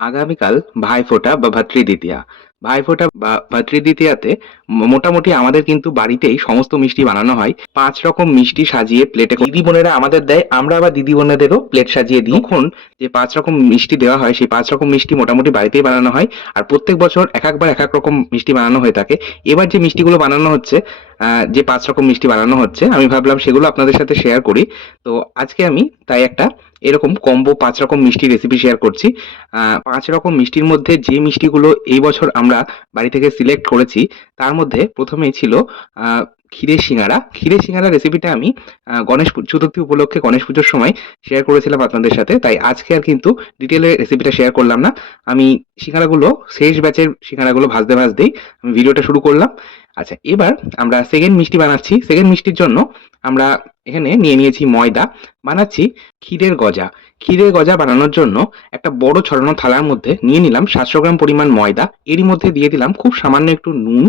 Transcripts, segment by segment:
আগামীকাল ভাইফোঁটা বা ভাতৃদ্বিতীয়া। ভাইফোঁটা বা ভাতৃদ্বিতীয়াতে মোটামুটি আমাদের কিন্তু বাড়িতেই সমস্ত মিষ্টি বানানো হয়। ৫ রকম মিষ্টি সাজিয়ে প্লেটে দিদি বোনেরা আমাদের দেয়, আমরা আবার দিদি বোনেদেরও প্লেট সাজিয়ে দিই। তখন যে ৫ রকম মিষ্টি দেওয়া হয়, সেই ৫ রকম মিষ্টি মোটামুটি বাড়িতেই বানানো হয়। আর প্রত্যেক বছর একেকবার একেক রকম মিষ্টি বানানো হয়ে থাকে। এবার যে মিষ্টিগুলো বানানো হচ্ছে, যে ৫ রকম মিষ্টি বানানো হচ্ছে, আমি ভাবলাম সেগুলো আপনাদের সাথে শেয়ার করি। তো আজকে আমি তাই একটা এরকম কম্বো ৫ রকম মিষ্টির রেসিপি শেয়ার করছি। ৫ রকম মিষ্টির মধ্যে যে মিষ্টিগুলো এই বছর আমরা বাড়ি থেকে সিলেক্ট করেছি, তার মধ্যে ১ম এই ছিল আ ক্ষীরের সিঙ্গারা। ক্ষীরের সিঙ্গারা রেসিপিটা আমি গণেশ চতুর্থী উপলক্ষে গণেশ পুজোর সময় শেয়ার করেছিলাম আপনাদের সাথে। তাই আজকে আর কিন্তু ডিটেইলে রেসিপিটা শেয়ার করলাম না। আমি সিঙ্গারাগুলো শেষ ব্যাচের সিঙ্গারাগুলো ভাজতেই আমি ভিডিওটা শুরু করলাম। আচ্ছা, এবার আমরা 2nd মিষ্টি বানাচ্ছি। 2nd মিষ্টির জন্য আমরা এখানে নিয়ে নিয়েছি ময়দা। বানাচ্ছি ক্ষীরের গজা। ক্ষীরের গজা বানানোর জন্য একটা বড় ছড়ানো থালার মধ্যে নিয়ে নিলাম ৭০০ গ্রাম পরিমাণ ময়দা। এরই মধ্যে দিয়ে দিলাম খুব সামান্য একটু নুন।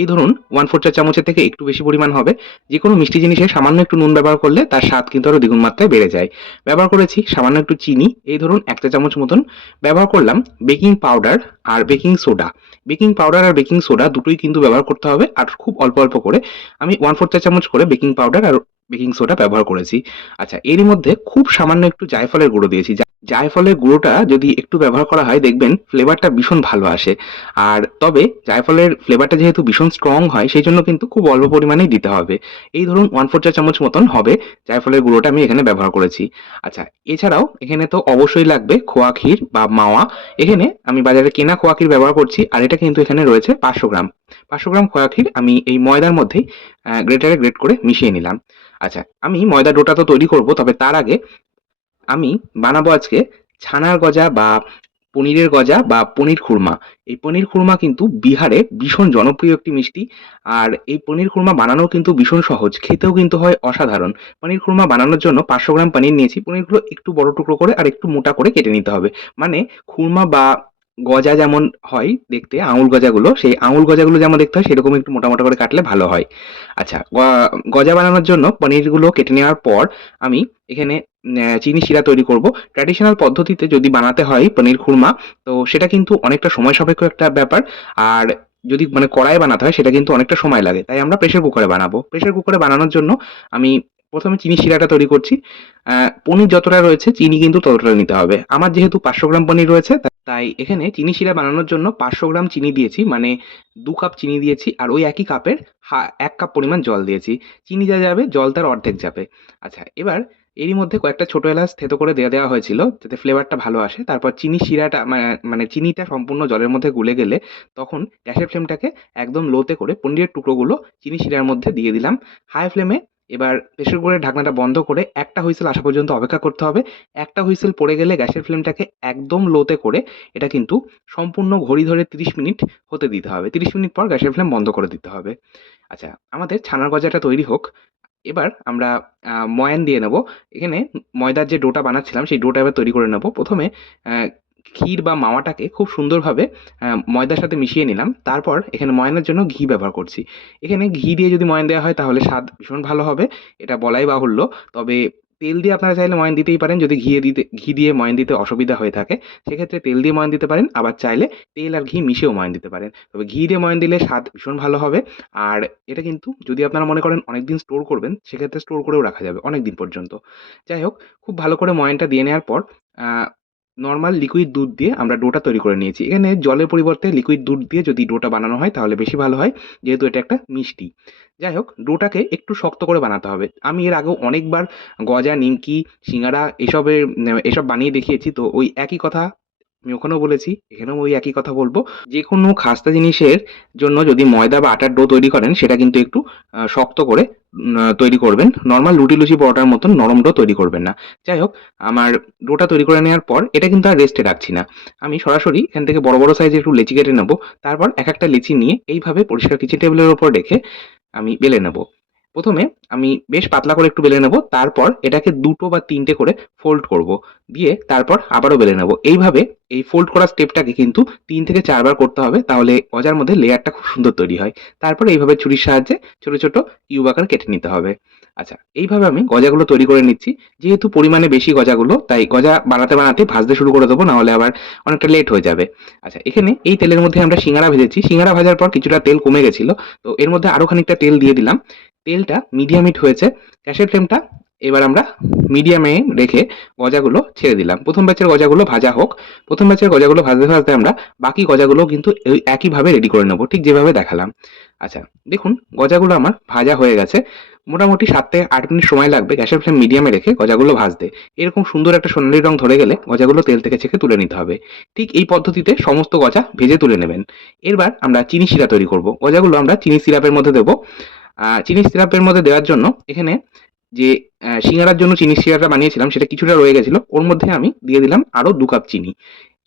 এই ধরুন 1/4 চা চামচের থেকে একটু বেশি পরিমাণ হবে। যেকোনো মিষ্টি জিনিসে সামান্য একটু নুন ব্যবহার করলে তার স্বাদ কিন্তু আরো দ্বিগুণ মাত্রায় বেড়ে যায়। ব্যবহার করেছি সামান্য একটু চিনি, এই ধরুন ১ চা চামচ মতন। ব্যবহার করলাম বেকিং পাউডার আর বেকিং সোডা। বেকিং পাউডার আর বেকিং সোডা দুটোই কিন্তু ব্যবহার করতে হবে, আর খুব অল্প, অল্প করে। আমি 1/4 চা চামচ করে বেকিং পাউডার আর বেকিং সোডা ব্যবহার করেছি। আচ্ছা, এরই মধ্যে খুব সামান্য একটু জায়ফলের গুঁড়ো দিয়েছি। জায়ফলের গুঁড়োটা যদি একটু ব্যবহার করা হয়, দেখবেন ফ্লেভারটা ভীষণ ভালো আসে। আর তবে জায়ফলের ফ্লেভারটা যেহেতু ভীষণ স্ট্রং হয়, সেইজন্য কিন্তু খুব অল্প পরিমাণেই দিতে হবে। এই ধরুন 1/4 চা চামচ মতন হবে জায়ফলের গুঁড়োটা আমি এখানে ব্যবহার করেছি। আচ্ছা, এছাড়াও এখানে তো অবশ্যই লাগবে খোয়া ক্ষীর বা মাওয়া। এখানে আমি বাজারে কেনা খোয়া ক্ষীর ব্যবহার করছি, আর এটা কিন্তু এখানে রয়েছে ৫০০ গ্রাম। ৫০০ গ্রাম খোয়া ক্ষীর আমি এই ময়দার মধ্যেই গ্রেটারে গ্রেট করে মিশিয়ে নিলাম। আচ্ছা, আমি ময়দার ডোটা তো তৈরি করব, তবে তার আগে আমি বানাবো আজকে ছানার গজা বা পনিরের গজা বা পনির খুরমা। এই পনির খুরমা কিন্তু বিহারে ভীষণ জনপ্রিয় একটি মিষ্টি। আর এই পনির খুরমা বানানোও কিন্তু ভীষণ সহজ, খেতেও কিন্তু হয় অসাধারণ। পনির খুরমা বানানোর জন্য ৫০০ গ্রাম পনির নিয়েছি। পনিরগুলো একটু বড় টুকরো করে আর একটু মোটা করে কেটে নিতে হবে। মানে খুরমা বা গজা যেমন হয় দেখতে, আঙুল গজাগুলো, সেই আঙুল গজাগুলো যেমন দেখতে হয় সেরকম একটু মোটা মোটা করে কাটলে ভালো হয়। আচ্ছা, গজা বানানোর জন্য পনিরগুলো কেটে নেওয়ার পর আমি এখানে চিনি শিরা তৈরি করব। ট্র্যাডিশনাল পদ্ধতিতে যদি বানাতে হয় পনির খুরমা, তো সেটা কিন্তু অনেকটা সময় সাপেক্ষ একটা ব্যাপার। আর যদি মানে কড়াইয়ে বানাতে হয়, সেটা কিন্তু অনেকটা সময় লাগে। তাই আমরা প্রেসার কুকারে বানাবো। প্রেসার কুকারে বানানোর জন্য আমি ১ম এ চিনি শিরাটা তৈরি করছি। পনির যতটা রয়েছে চিনি কিন্তু ততটা নিতে হবে। আমার যেহেতু ৫০০ গ্রাম পনির রয়েছে, তাই এখানে চিনি শিরা বানানোর জন্য ৫০০ গ্রাম চিনি দিয়েছি। মানে ২ কাপ চিনি দিয়েছি, আর ওই একই কাপের ১ কাপ পরিমাণ জল দিয়েছি। চিনি যা যাবে, জল তার অর্ধেক যাবে। আচ্ছা, এবার এরই মধ্যে কয়েকটা ছোট এলাচ থেতো করে দেওয়া হয়েছিল, যাতে ফ্লেভারটা ভালো আসে। তারপর চিনি শিরাটা মানে চিনিটা সম্পূর্ণ জলের মধ্যে গুলে গেলে তখন গ্যাসের ফ্লেমটাকে একদম লোতে করে পনিরের টুকরোগুলো চিনি শিরার মধ্যে দিয়ে দিলাম। হাই ফ্লেমে এবার প্রেসার কুকারের ঢাকনাটা বন্ধ করে একটা হুইসেল আসা পর্যন্ত অপেক্ষা করতে হবে। একটা হুইসেল পড়ে গেলে গ্যাসের ফ্লেমটাকে একদম লোতে করে এটা কিন্তু সম্পূর্ণ ঘড়ি ধরে ৩০ মিনিট হতে দিতে হবে। ৩০ মিনিট পর গ্যাসের ফ্লেম বন্ধ করে দিতে হবে। আচ্ছা, আমাদের ছানার গজাটা তৈরি হোক। এবার আমরা ময়ান দিয়ে নেব। এখানে ময়দার যে ডোটা বানাচ্ছিলাম, সেই ডোটা এবার তৈরি করে নেব। ১ম এ ক্ষীর বা মাওয়াটাকে খুব সুন্দরভাবে ময়দার সাথে মিশিয়ে নিলাম। তারপর এখানে ময়ানের জন্য ঘি ব্যবহার করছি। এখানে ঘি দিয়ে যদি ময়ান দেওয়া হয়, তাহলে স্বাদ ভীষণ ভালো হবে। এটা বলাই বাহুল্য। তবে তেল দিয়ে আপনারা চাইলে ময়ান দিতেই পারেন, যদি ঘি দিয়ে ময়ান দিতে অসুবিধা হয়ে থাকে। সেক্ষেত্রে তেল দিয়ে ময়ান দিতে পারেন। আবার চাইলে তেল আর ঘি মিশিয়েও ময়ান দিতে পারেন। তবে ঘি দিয়ে ময়ান দিলে স্বাদ ভীষণ ভালো হবে। আর এটা কিন্তু যদি আপনারা মনে করেন অনেকদিন স্টোর করবেন, সেক্ষেত্রে স্টোর করেও রাখা যাবে অনেকদিন পর্যন্ত। যাই হোক, খুব ভালো করে ময়ানটা দিয়ে নেওয়ার পর আ নরমাল লিকুইড দুধ দিয়ে আমরা ডোটা তৈরি করে নিয়েছি। এখানে জলের পরিবর্তে লিকুইড দুধ দিয়ে যদি ডোটা বানানো হয়, তাহলে বেশি ভালো হয়, যেহেতু এটা একটা মিষ্টি। যাই হোক, ডোটাকে একটু শক্ত করে বানাতে হবে। আমি এর আগেও অনেকবার গজা, নিমকি, সিঙ্গারা এসব বানিয়ে দেখিয়েছি। তো ওই একই কথা আমি ওখানেও বলেছি, এখানেও ওই একই কথা বলব। যেকোনো খাস্তা জিনিসের জন্য যদি ময়দা বা আটার ডো তৈরি করেন, সেটা কিন্তু একটু শক্ত করে তৈরি করবেন। নরমাল রুটি, লুচি, পরোটার মতন নরম ডো তৈরি করবেন না। যাই হোক, আমার ডোটা তৈরি করে নেওয়ার পর এটা কিন্তু আর রেস্টে রাখছি না। আমি সরাসরি এখান থেকে বড়, বড় সাইজের একটু লেচি কেটে নেব। তারপর একেকটা লেচি নিয়ে এইভাবে পরিষ্কার কিচেন টেবিলের উপর রেখে আমি বেলে নেব। ১ম এ আমি বেশ পাতলা করে একটু বেলে নেব। তারপর এটাকে ২ টো বা ৩ টে করে ফোল্ড করব। দিয়ে তারপর আবারও বেলে নেব। এইভাবে এই ফোল্ড করার স্টেপটাকে কিন্তু ৩ থেকে ৪ বার করতে হবে। তাহলে গজার মধ্যে লেয়ারটা খুব সুন্দর তৈরি হয়। তারপরে এইভাবে ছুরির সাহায্যে ছোট, ছোট কিউব আকারে কেটে নিতে হবে। আচ্ছা, এইভাবে আমি গজাগুলো তৈরি করে নিচ্ছি। যেহেতু পরিমাণে বেশি গজাগুলো, তাই গজা বানাতে, বানাতে ভাজতে শুরু করে দেবো, নাহলে আবার অনেকটা লেট হয়ে যাবে। আচ্ছা, এখানে এই তেলের মধ্যে আমরা সিঙ্গারা ভেজেছি। সিঙ্গারা ভাজার পর কিছুটা তেল কমে গেছিল। তো এর মধ্যে আরো খানিকটা তেল দিয়ে দিলাম। তেলটা মিডিয়াম হিট হয়েছে। গ্যাসের ফ্লেমটা এবার আমরা মিডিয়ামে রেখে গজাগুলো ছেড়ে দিলাম। ১ম ব্যাচের গজাগুলো ভাজা হোক। ১ম ব্যাচের গজাগুলো ভাজতে, ভাজতে আমরা বাকি গজাগুলোও কিন্তু ওই একইভাবে রেডি করে নেব। ঠিক যেভাবে দেখালাম। আচ্ছা, দেখুন গজাগুলো আমার ভাজা হয়ে গেছে। মোটামুটি ৭ থেকে ৮ মিনিট সময় লাগবে গ্যাসের ফ্লেম মিডিয়ামে রেখে গজাগুলো ভাজতে। এরকম সুন্দর একটা সোনালী রং ধরে গেলে গজাগুলো তেল থেকে ছেঁকে তুলে নিতে হবে। ঠিক এই পদ্ধতিতে সমস্ত গজা ভেজে তুলে নেবেন। এরবার আমরা চিনি শিরা তৈরি করব। গজাগুলো আমরা চিনি সিরাপের মধ্যে দেব। চিনি সিরাপের মধ্যে দেওয়ার জন্য এখানে যে সিঙ্গারার জন্য চিনি শিরাটা বানিয়েছিলাম সেটা কিছুটা রয়ে গেছিল। ওর মধ্যে আমি দিয়ে দিলাম আরো ২ কাপ চিনি।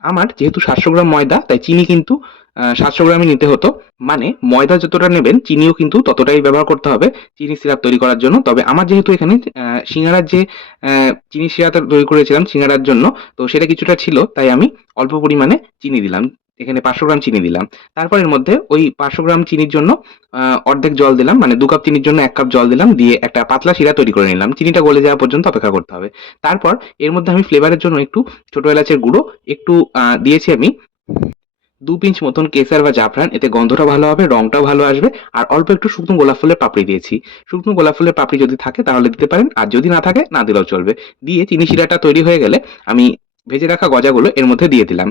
আমার যেহেতু ৭০০ গ্রাম ময়দা, তাই চিনি কিন্তু ৭০০ গ্রামই নিতে হতো। মানে ময়দা যতটা নেবেন চিনিও কিন্তু ততটাই ব্যবহার করতে হবে চিনি সিরাপ তৈরি করার জন্য। তবে আমার যেহেতু এখানে সিঙ্গারার যে চিনি সিরাপটা তৈরি করেছিলাম সিঙ্গারার জন্য, তো সেটা কিছুটা ছিল, তাই আমি অল্প পরিমাণে চিনি দিলাম। এখানে ৫০০ গ্রাম চিনি দিলাম। তারপর এর মধ্যে ওই ৫০০ গ্রাম চিনির জন্য অর্ধেক জল দিলাম। মানে ২ কাপ চিনির জন্য ১ কাপ জল দিলাম। দিয়ে একটা পাতলা শিরা তৈরি করে নিলাম। চিনিটা গলে যাওয়া পর্যন্ত অপেক্ষা করতে হবে। তারপর এর মধ্যে আমি ফ্লেভারের জন্য একটু ছোট এলাচের গুঁড়ো, একটু দিয়েছি আমি ২ পিঞ্চ মতন কেশর বা জাফরান। এতে গন্ধটা ভালো হবে, রংটাও ভালো আসবে। আর অল্প একটু শুকনো গোলাপ ফুলের পাপড়ি দিয়েছি। শুকনো গোলাপ ফুলের পাপড়ি যদি থাকে তাহলে দিতে পারেন। আর যদি না থাকে না দিলেও চলবে। দিয়ে চিনি শিরাটা তৈরি হয়ে গেলে আমি ভেজে রাখা গজাগুলো এর মধ্যে দিয়ে দিলাম।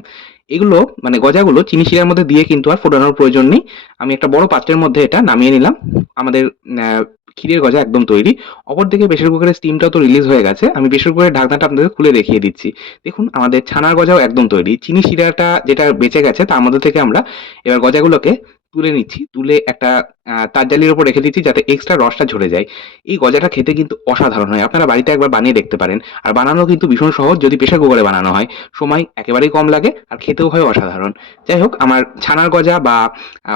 এগুলো মানে গজাগুলো চিনি শিরার মধ্যে দিয়ে কিন্তু আর ফোটানোর প্রয়োজন নেই। আমি একটা বড় পাত্রের মধ্যে এটা নামিয়ে নিলাম। আমাদের ক্ষীরের গজা একদম তৈরি। অপরদিকে প্রেসার কুকারের স্টিমটাও তো রিলিজ হয়ে গেছে। আমি প্রেসার কুকারের ঢাকনাটা আপনাদের খুলে দেখিয়ে দিচ্ছি। দেখুন আমাদের ছানার গজাও একদম তৈরি। চিনি শিরাটা যেটা বেঁচে গেছে তার মধ্যে থেকে আমরা এবার গজাগুলোকে তুলে নিচ্ছি। তুলে একটা তার জালির উপর রেখে দিচ্ছি যাতে এক্সট্রা রসটা ঝরে যায়। এই গজাটা খেতে কিন্তু অসাধারণ হয়। আপনারা বাড়িতে একবার বানিয়ে দেখতে পারেন। আর বানানো কিন্তু ভীষণ সহজ যদি প্রেসার কুকারে বানানো হয়। সময় একেবারেই কম লাগে আর খেতেও হয় অসাধারণ। যাই হোক, আমার ছানার গজা বা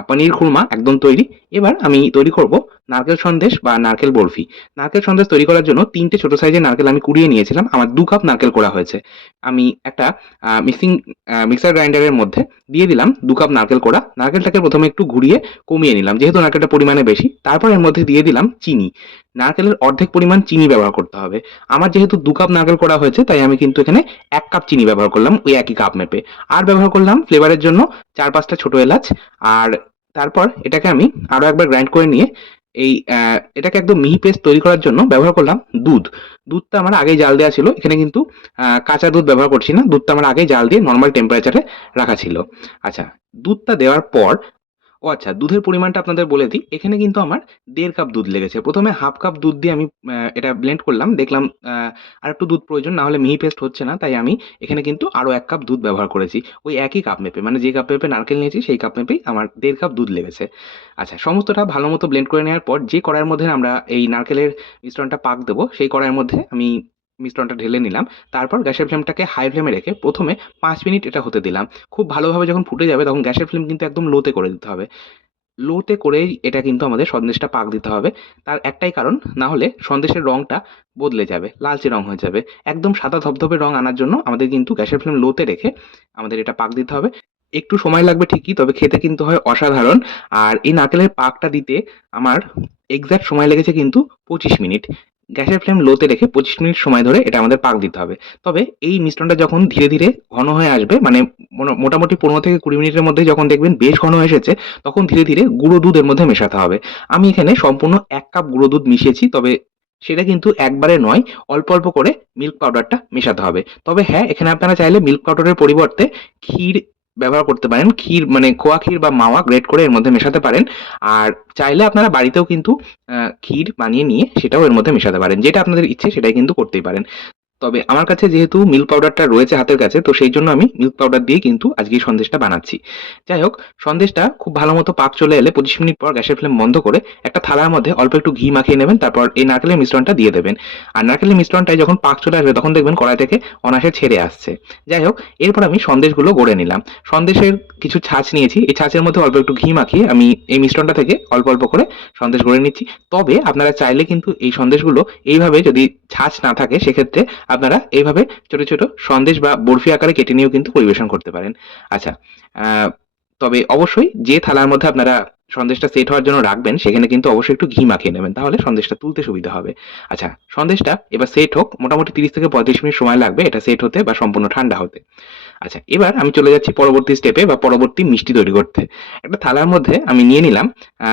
পনির খুরমা একদম তৈরি। এবার আমি তৈরি করব নারকেল সন্দেশ বা নারকেল বরফি। নারকেল সন্দেশ তৈরি করার জন্য ৩ টে ছোট সাইজের নারকেল আমি কুড়িয়ে নিয়েছিলাম। আমার ২ কাপ নারকেল কোড়া হয়েছে। আমি একটা মিক্সার গ্রাইন্ডারের মধ্যে দিয়ে দিলাম ২ কাপ নারকেল কোড়া। নারকেলটাকে প্রথমে একটু ঘুরিয়ে কমিয়ে নিলাম যেহেতু নারকেলটা পরিমাণে বেশি। তারপর এর মধ্যে দিয়ে দিলাম চিনি। নারকেলের অর্ধেক পরিমাণ চিনি ব্যবহার করতে হবে। আমার যেহেতু ২ কাপ নারকেল কোড়া হয়েছে তাই আমি কিন্তু এখানে ১ কাপ চিনি ব্যবহার করলাম ওই একই কাপ মেপে। আর ব্যবহার করলাম ফ্লেভারের জন্য ৪-৫ টা ছোট এলাচ। আর তারপর এটাকে আমি আরো একবার গ্রাইন্ড করে নিয়ে এই এটাকে একদম মিহি পেস্ট তৈরি করার জন্য ব্যবহার করলাম দুধ। দুধটা আমার আগেই জাল দেওয়া ছিল। এখানে কিন্তু কাঁচা দুধ ব্যবহার করছি না। দুধটা আমার আগেই জাল দিয়ে নরমাল টেম্পারেচারে রাখা ছিল। আচ্ছা, দুধটা দেওয়ার পর ও আচ্ছা, দুধের পরিমাণটা আপনাদের বলে দিই। এখানে কিন্তু আমার ১.৫ কাপ দুধ লেগেছে। ১ম এ ১/২ কাপ দুধ দিয়ে আমি এটা ব্লেন্ড করলাম। দেখলাম আরেকটু দুধ প্রয়োজন, না হলে মিহি পেস্ট হচ্ছে না। তাই আমি এখানে কিন্তু আরো ১ কাপ দুধ ব্যবহার করেছি। ওই একই কাপ মেপে, মানে যে কাপ মেপে নারকেল নিয়েছি সেই কাপ মেপেই আমার ১.৫ কাপ দুধ লেগেছে। আচ্ছা, সমস্তটা ভালোমতো ব্লেন্ড করে নেওয়ার পর যে কড়াইয়ের মধ্যে আমরা এই নারকেলের মিশ্রণটা পাক দেবো, সেই কড়াইয়ের মধ্যে আমি মিশ্রণটা ঢেলে নিলাম। তারপর গ্যাসের ফ্লেমটাকে হাই ফ্লেমে রেখে ১ম এ ৫ মিনিট এটা হতে দিলাম। খুব ভালোভাবে যখন ফুটে যাবে তখন গ্যাসের ফ্লেম কিন্তু একদম লোতে করে দিতে হবে। লোতে করেই এটা কিন্তু আমাদের সন্দেশটা পাক দিতে হবে। তার একটাই কারণ, না হলে সন্দেশের রংটা বদলে যাবে, লালচে রং হয়ে যাবে। একদম সাদা ধবধবে রং আনার জন্য আমাদের কিন্তু গ্যাসের ফ্লেম লোতে রেখে আমাদের এটা পাক দিতে হবে। একটু সময় লাগবে ঠিকই, তবে খেতে কিন্তু হয় অসাধারণ। আর এই নারকেলের পাকটা দিতে আমার এক্সাক্ট সময় লেগেছে কিন্তু ২৫ মিনিট। গ্যাসের ফ্লেম লোতে রেখে ২৫ মিনিট সময় ধরে এটা আমাদের পাক দিতে হবে। তবে এই মিশ্রণটা যখন ধীরে, ধীরে ঘন হয়ে আসবে, মানে মোটামুটি ১৫ থেকে ২০ মিনিটের মধ্যে যখন দেখবেন বেশ ঘন হয়ে এসেছে, তখন ধীরে, ধীরে গুঁড়ো দুধ এর মধ্যে মেশাতে হবে। আমি এখানে সম্পূর্ণ ১ কাপ গুঁড়ো দুধ মিশিয়েছি। তবে সেটা কিন্তু একবারে নয়, অল্প, অল্প করে মিল্ক পাউডারটা মেশাতে হবে। তবে হ্যাঁ, এখানে আপনারা চাইলে মিল্ক পাউডারের পরিবর্তে ক্ষীর ব্যবহার করতে পারেন। ক্ষীর মানে খোয়া ক্ষীর বা মাওয়া গ্রেট করে এর মধ্যে মেশাতে পারেন। আর চাইলে আপনারা বাড়িতেও কিন্তু ক্ষীর বানিয়ে নিয়ে সেটাও এর মধ্যে মেশাতে পারেন। যেটা আপনাদের ইচ্ছে সেটাই কিন্তু করতেই পারেন। তবে আমার কাছে যেহেতু মিল্ক পাউডারটা রয়েছে হাতের কাছে, তো সেই জন্য আমি মিল্ক পাউডার দিয়েই কিন্তু আজকে এই সন্দেশটা বানাচ্ছি। যাই হোক, সন্দেশটা খুব ভালো মতো পাক চলে এলে ২৫ মিনিট পর গ্যাসের ফ্লেম বন্ধ করে একটা থালার মধ্যে অল্প একটু ঘি মাখিয়ে নেবেন। তারপর এই নারকেলের মিশ্রণটা দিয়ে দেবেন। আর নারকেলের মিশ্রণটায় যখন পাক চলে আসবে তখন দেখবেন কড়াই থেকে অনায়াসে ছেড়ে আসছে। যাই হোক, এরপর আমি সন্দেশগুলো গড়ে নিলাম। সন্দেশের কিছু ছাঁচ নিয়েছি। এই ছাঁচের মধ্যে অল্প একটু ঘি মাখিয়ে আমি এই মিশ্রণটা থেকে অল্প, অল্প করে সন্দেশ গড়ে নিচ্ছি। তবে আপনারা চাইলে কিন্তু এই সন্দেশগুলো এইভাবে, যদি ছাঁচ না থাকে সেক্ষেত্রে আপনারা এইভাবে ছোট, ছোট সন্দেশ বা বরফি আকারে কেটে নিয়েও কিন্তু পরিবেশন করতে পারেন। আচ্ছা, আ তবে অবশ্যই যে থালার মধ্যে আপনারা সন্দেশটা সেট হওয়ার জন্য রাখবেন সেখানে কিন্তু অবশ্যই একটু ঘি মাখিয়ে নেবেন, তাহলে সন্দেশটা তুলতে সুবিধা হবে। আচ্ছা, সন্দেশটা এবার সেট হোক, মোটামুটি 30 থেকে 35 মিনিট সময় লাগবে এটা সেট হতে বা সম্পূর্ণ ঠান্ডা হতে। আচ্ছা, এবার আমি চলে যাচ্ছি পরবর্তী স্টেপে বা পরবর্তী মিষ্টি তৈরি করতে। একটা থালার মধ্যে আমি নিয়ে নিলাম আ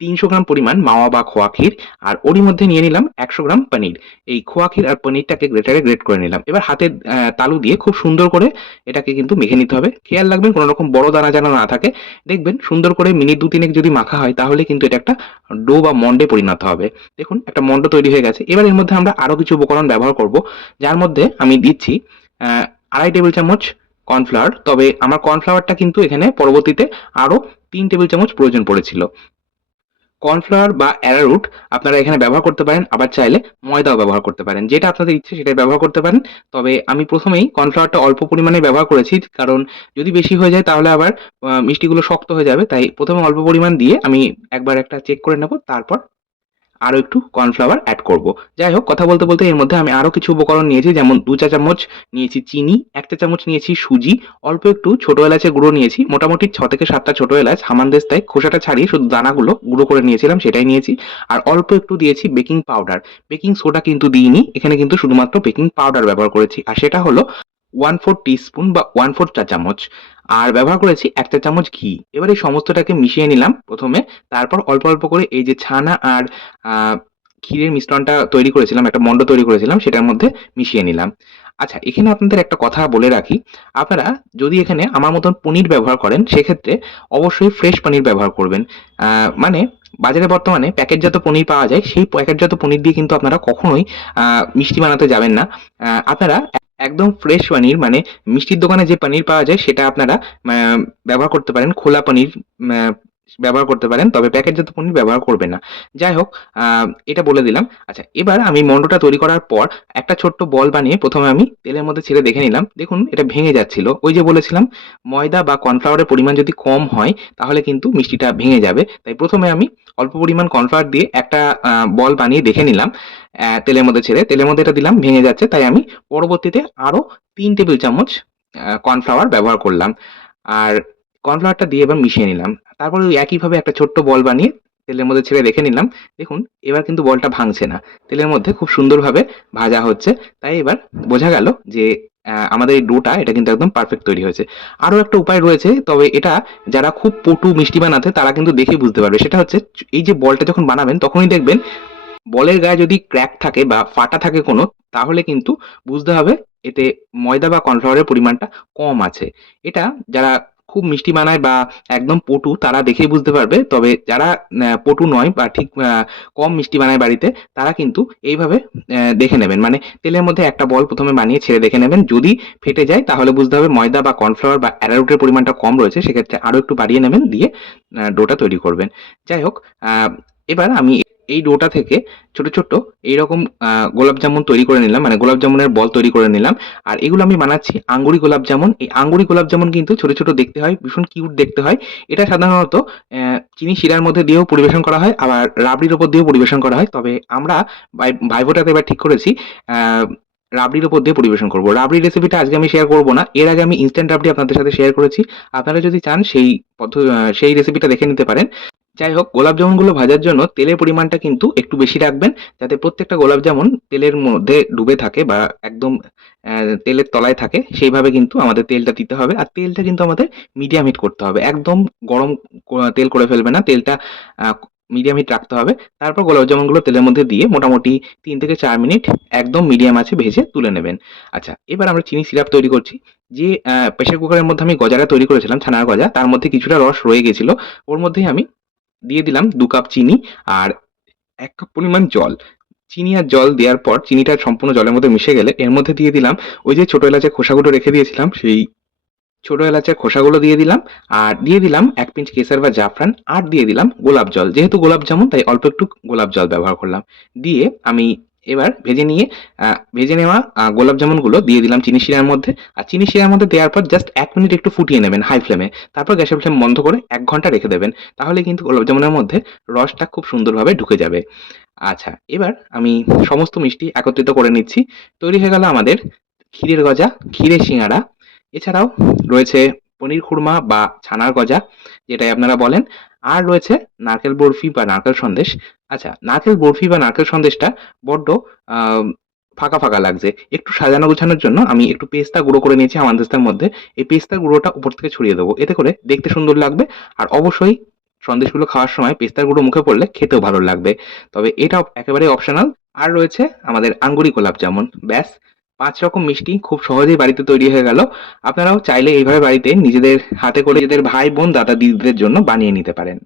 ৩০০ গ্রাম পরিমাণ মাওয়া বা খোয়া ক্ষীর, আর ওরই মধ্যে নিয়ে নিলাম ১০০ গ্রাম পনির। এই খোয়া ক্ষীর আর পনিরটাকে গ্রেটারে গ্রেট করে নিলাম। এবার হাতের তালু দিয়ে খুব সুন্দর করে এটাকে কিন্তু মেখে নিতে হবে। খেয়াল রাখবেন কোনো রকম বড় দানা যেন না থাকে। দেখবেন সুন্দর করে মিনিট ২-৩ এক যদি মাখা হয় তাহলে কিন্তু এটা একটা ডো বা মন্ডে পরিণত হবে। দেখুন একটা মন্ড তৈরি হয়ে গেছে। এবার এর মধ্যে আমরা আরো কিছু উপকরণ ব্যবহার করব। যার মধ্যে আমি দিচ্ছি আ ২.৫ টেবিল চামচ কর্নফ্লাওয়ার। তবে আমার কর্নফ্লাওয়ারটা কিন্তু এখানে পরবর্তীতে আরো ৩ টেবিল চামচ প্রয়োজন পড়েছিল। কর্নফ্লাওয়ার বা অ্যারারুট আপনারা এখানে ব্যবহার করতে পারেন, আবার চাইলে ময়দাও ব্যবহার করতে পারেন। যেটা আপনাদের ইচ্ছে সেটাই ব্যবহার করতে পারেন। তবে আমি ১ম এই কর্নফ্লাওয়ারটা অল্প পরিমাণে ব্যবহার করেছি। কারণ যদি বেশি হয়ে যায় তাহলে আবার মিষ্টিগুলো শক্ত হয়ে যাবে। তাই ১ম এ অল্প পরিমাণ দিয়ে আমি একবার একটা চেক করে নেব। তারপর আরো একটু কর্নফ্লাওয়ার এড করব। যাই হোক, কথা বলতে, বলতে এর মধ্যে আমি আরো কিছু উপকরণ নিয়েছি, যেমন ২ চা চামচ নিয়েছি চিনি, ১ চা চামচ নিয়েছি সুজি, অল্প একটু ছোট এলাচের গুঁড়ো নিয়েছি। মোটামুটি ৬ থেকে ৭ টা ছোট এলাচ হামানদিস্তায় খোসাটা ছাড়িয়ে শুধু দানাগুলো গুঁড়ো করে নিয়েছিলাম, সেটাই নিয়েছি। আর অল্প একটু দিয়েছি বেকিং পাউডার। বেকিং সোডা কিন্তু দিইনি। এখানে কিন্তু শুধুমাত্র বেকিং পাউডার ব্যবহার করেছি। আর সেটা হলো 1/4 টিস্পুন বা 1/4 চা চামচ। আর ব্যবহার করেছি ১ চা চামচ ঘি। এবার এই সমস্তটাকে মিশিয়ে নিলাম ১ম এ। তারপর অল্প, অল্প করে এই যে ছানা আর আ ক্ষীরের মিশ্রণটা তৈরি করেছিলাম, একটা মন্ড তৈরি করেছিলাম, সেটার মধ্যে মিশিয়ে নিলাম। আচ্ছা, এখানে আপনাদের একটা কথা বলে রাখি, আপনারা যদি এখানে আমার মতন পনির ব্যবহার করেন, সেক্ষেত্রে অবশ্যই ফ্রেশ পনির ব্যবহার করবেন। আ মানে বাজারে বর্তমানে প্যাকেটজাত পনির পাওয়া যায়, সেই প্যাকেটজাত পনির দিয়ে কিন্তু আপনারা কখনোই আ মিষ্টি বানাতে যাবেন না। আপনারা একদম ফ্রেশ পনির, মানে মিষ্টির দোকানে যে পনির পাওয়া যায় সেটা আপনারা ম্যা ব্যবহার করতে পারেন। খোলা পনির ম্যা ব্যবহার করতে পারেন। তবে প্যাকেটজাত পনির ব্যবহার করবেন না। যাই হোক, আ এটা বলে দিলাম। আচ্ছা, এবার আমি মন্ডটা তৈরি করার পর একটা ছোট্ট বল বানিয়ে ১ম এ আমি তেলের মধ্যে ছেড়ে দেখে নিলাম। দেখুন এটা ভেঙে যাচ্ছিল। ওই যে বলেছিলাম ময়দা বা কর্নফ্লাওয়ারের পরিমাণ যদি কম হয় তাহলে কিন্তু মিষ্টিটা ভেঙে যাবে। তাই ১ম এ আমি অল্প পরিমাণ কর্নফ্লাওয়ার দিয়ে একটা বল বানিয়ে দেখে নিলাম। তেলের মধ্যে ছেড়ে, তেলের মধ্যে এটা দিলাম, ভেঙে যাচ্ছে। তাই আমি পরবর্তীতে আরো ৩ টেবিল চামচ কর্নফ্লাওয়ার ব্যবহার করলাম। আর কর্নফ্লাওয়ারটা দিয়ে এবার মিশিয়ে নিলাম। তারপরে ওই একইভাবে একটা ছোট্ট বল বানিয়ে তেলের মধ্যে ছেড়ে রেখে নিলাম। দেখুন এবার কিন্তু বলটা ভাঙছে না। তেলের মধ্যে খুব সুন্দরভাবে ভাজা হচ্ছে। তাই এবার বোঝা গেল যে আমাদের এই ডোটা এটা কিন্তু একদম পারফেক্ট তৈরি হয়েছে। আরো একটা উপায় রয়েছে, তবে এটা যারা খুব পটু মিষ্টি বানাতে তারা কিন্তু দেখেই বুঝতে পারবে। সেটা হচ্ছে এই যে বলটা যখন বানাবেন তখনই দেখবেন বলের গায়ে যদি ক্র্যাক থাকে বা ফাটা থাকে কোনো, তাহলে কিন্তু বুঝতে হবে এতে ময়দা বা কর্নফ্লাওয়ারের পরিমাণটা কম আছে। এটা যারা খুব মিষ্টি বানায় বা একদম পটু তারা দেখেই বুঝতে পারবে। তবে যারা পটু নয় বা ঠিক কম মিষ্টি বানায় বাড়িতে, তারা কিন্তু এইভাবে দেখে নেবেন। মানে তেলের মধ্যে একটা বল ১ম এ বানিয়ে ছেড়ে দেখে নেবেন। যদি ফেটে যায় তাহলে বুঝতে হবে ময়দা বা কর্নফ্লাওয়ার বা অ্যারারুটের পরিমাণটা কম রয়েছে। সেক্ষেত্রে আরো একটু বাড়িয়ে নেবেন, দিয়ে ডোটা তৈরি করবেন। যাই হোক, আ এবার আমি এই ডোটা থেকে ছোট, ছোট এইরকম গোলাপ জামুন তৈরি করে নিলাম। মানে গোলাপ জামুনের বল তৈরি করে নিলাম। আর এগুলো আমি বানাচ্ছি আঙ্গুরি গোলাপ জামুন। এই আঙ্গুরি গোলাপ জামুন কিন্তু ছোট, ছোট দেখতে হয়, ভীষণ কিউট দেখতে হয়। এটা সাধারণত চিনি শিরার মধ্যে দিয়েও পরিবেশন করা হয়, আবার রাবড়ির উপর দিয়েও পরিবেশন করা হয়। তবে আমরা ভাইফোঁটাতে এবার ঠিক করেছি আ রাবড়ির উপর দিয়ে পরিবেশন করব। রাবড়ির রেসিপিটা আজকে আমি শেয়ার করব না। এর আগে আমি ইনস্ট্যান্ট রাবড়ি আপনাদের সাথে শেয়ার করেছি। আপনারা যদি চান সেই রেসিপিটা দেখে নিতে পারেন। যাই হোক, গোলাপ জামুনগুলো ভাজার জন্য তেলের পরিমাণটা কিন্তু একটু বেশি রাখবেন, যাতে প্রত্যেকটা গোলাপ জামুন তেলের মধ্যে ডুবে থাকে বা একদম তেলের তলায় থাকে। সেইভাবে কিন্তু আমাদের তেলটা দিতে হবে। আর তেলটা কিন্তু আমাদের মিডিয়াম হিট করতে হবে। একদম গরম তেল করে ফেলবে না। তেলটা আ মিডিয়াম হিট রাখতে হবে। তারপর গোলাপ জামুনগুলো তেলের মধ্যে দিয়ে মোটামুটি ৩ থেকে ৪ মিনিট একদম মিডিয়াম আঁচে ভেজে তুলে নেবেন। আচ্ছা, এবার আমরা চিনি সিরাপ তৈরি করছি। যে প্রেসার কুকারের মধ্যে আমি গজাটা তৈরি করেছিলাম, ছানার গজা, তার মধ্যে কিছুটা রস রয়ে গেছিল। ওর মধ্যেই আমি দিয়ে দিলাম ২ কাপ চিনি আর ১ কাপ পরিমাণ জল। চিনি আর জল দেওয়ার পর চিনিটা সম্পূর্ণ জলের মধ্যে মিশে গেলে এর মধ্যে দিয়ে দিলাম ওই যে ছোট এলাচের খোসাগুলো রেখে দিয়েছিলাম, সেই ছোট এলাচের খোসাগুলো দিয়ে দিলাম। আর দিয়ে দিলাম ১ পিঞ্চ কেশর বা জাফরান, আর দিয়ে দিলাম গোলাপ জল। যেহেতু গোলাপ জামুন তাই অল্প একটু গোলাপ জল ব্যবহার করলাম। দিয়ে আমি এবার আ ভেজে নেওয়া গোলাপ জামুনগুলো দিয়ে দিলাম চিনি শিরার মধ্যে। আর চিনি শিরার মধ্যে দেওয়ার পর জাস্ট ১ মিনিট একটু ফুটিয়ে নেবেন হাই ফ্লেমে। তারপর গ্যাসের ফ্লেম বন্ধ করে ১ ঘন্টা রেখে দেবেন। তাহলে কিন্তু গোলাপ জামুনের মধ্যে রসটা খুব সুন্দরভাবে ঢুকে যাবে। আচ্ছা, এবার আমি সমস্ত মিষ্টি একত্রিত করে নিচ্ছি। তৈরি হয়ে গেল আমাদের ক্ষীরের গজা, ক্ষীরের সিঙ্গারা। এছাড়াও রয়েছে পনির খুরমা বা ছানার গজা, যেটাই আপনারা বলেন। আর রয়েছে নারকেল বরফি বা নারকেল সন্দেশ। আচ্ছা, নারকেল বরফি বা নারকেল সন্দেশটা বড্ড আ ফাঁকা, ফাঁকা লাগছে। একটু সাজানো গোছানোর জন্য আমি একটু পেস্তা গুঁড়ো করে নিয়েছি হামানদিস্তার মধ্যে। এই পেস্তা গুঁড়োটা উপর থেকে ছড়িয়ে দেবো। এতে করে দেখতে সুন্দর লাগবে। আর অবশ্যই সন্দেশগুলো খাওয়ার সময় পেস্তার গুঁড়ো মুখে পড়লে খেতেও ভালো লাগবে। তবে এটা একেবারেই অপশনাল। আর রয়েছে আমাদের আঙ্গুরি গোলাপ জামুন। ব্যাস, ৫ রকম মিষ্টি খুব সহজেই বাড়িতে তৈরি হয়ে গেল। আপনারাও চাইলে এইভাবে বাড়িতে নিজেদের হাতে করে নিজেদের ভাই, বোন, দাদা, দিদিদের জন্য বানিয়ে নিতে পারেন।